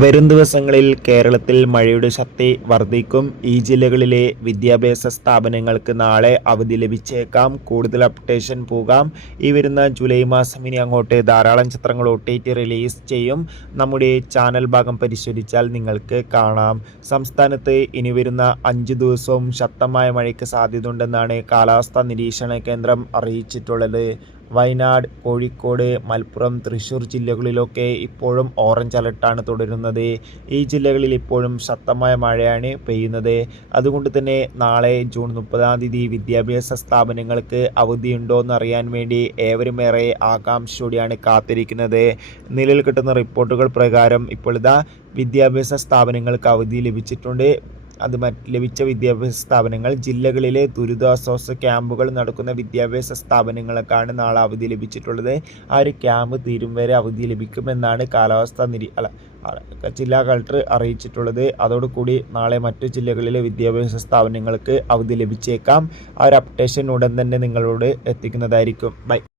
വരും ദിവസങ്ങളിൽ കേരളത്തിൽ മഴയുടെ ശക്തി വർദ്ധിക്കും. ഈ ജില്ലകളിലെ വിദ്യാഭ്യാസ സ്ഥാപനങ്ങൾക്ക് നാളെ അവധി ലഭിച്ചേക്കാം. കൂടുതൽ അപ്ഡേഷൻ പോകാം. ഈ വരുന്ന ജൂലൈ മാസം ഇനി അങ്ങോട്ട് ധാരാളം ചിത്രങ്ങൾ OTT റിലീസ് ചെയ്യും. നമ്മുടെ ചാനൽ ഭാഗം പരിശോധിച്ചാൽ നിങ്ങൾക്ക് കാണാം. സംസ്ഥാനത്ത് ഇനി വരുന്ന 5 ദിവസവും ശക്തമായ മഴയ്ക്ക് സാധ്യതയുണ്ടെന്നാണ് കാലാവസ്ഥാ നിരീക്ഷണ കേന്ദ്രം അറിയിച്ചിട്ടുള്ളത്. വയനാട്, കോഴിക്കോട്, മലപ്പുറം, തൃശ്ശൂർ ജില്ലകളിലൊക്കെ ഇപ്പോഴും ഓറഞ്ച് അലർട്ടാണ് തുടരുന്നത്. ഈ ജില്ലകളിൽ ഇപ്പോഴും ശക്തമായ മഴയാണ് പെയ്യുന്നത്. അതുകൊണ്ട് തന്നെ നാളെ ജൂൺ 30 വിദ്യാഭ്യാസ സ്ഥാപനങ്ങൾക്ക് അവധിയുണ്ടോ എന്നറിയാൻ വേണ്ടി ഏവരും ഏറെ ആകാംക്ഷയോടെയാണ് കാത്തിരിക്കുന്നത്. നിലവിൽ കിട്ടുന്ന റിപ്പോർട്ടുകൾ പ്രകാരം ഇപ്പോൾ വിദ്യാഭ്യാസ സ്ഥാപനങ്ങൾക്ക് അവധി ലഭിച്ചിട്ടുണ്ട്. ലഭിച്ച വിദ്യാഭ്യാസ സ്ഥാപനങ്ങൾ ജില്ലകളിലെ ദുരിതാശ്വാസ ക്യാമ്പുകൾ നടക്കുന്ന വിദ്യാഭ്യാസ സ്ഥാപനങ്ങൾക്കാണ് നാളെ അവധി ലഭിച്ചിട്ടുള്ളത്. ആ ഒരു ക്യാമ്പ് തീരും വരെ അവധി ലഭിക്കുമെന്നാണ് ജില്ലാ കളക്ടർ അറിയിച്ചിട്ടുള്ളത്. അതോടുകൂടി നാളെ മറ്റു ജില്ലകളിലെ വിദ്യാഭ്യാസ സ്ഥാപനങ്ങൾക്ക് അവധി ലഭിച്ചേക്കാം. ആ ഒരു അപ്ഡേഷൻ ഉടൻ തന്നെ നിങ്ങളോട് എത്തിക്കുന്നതായിരിക്കും. ബൈ.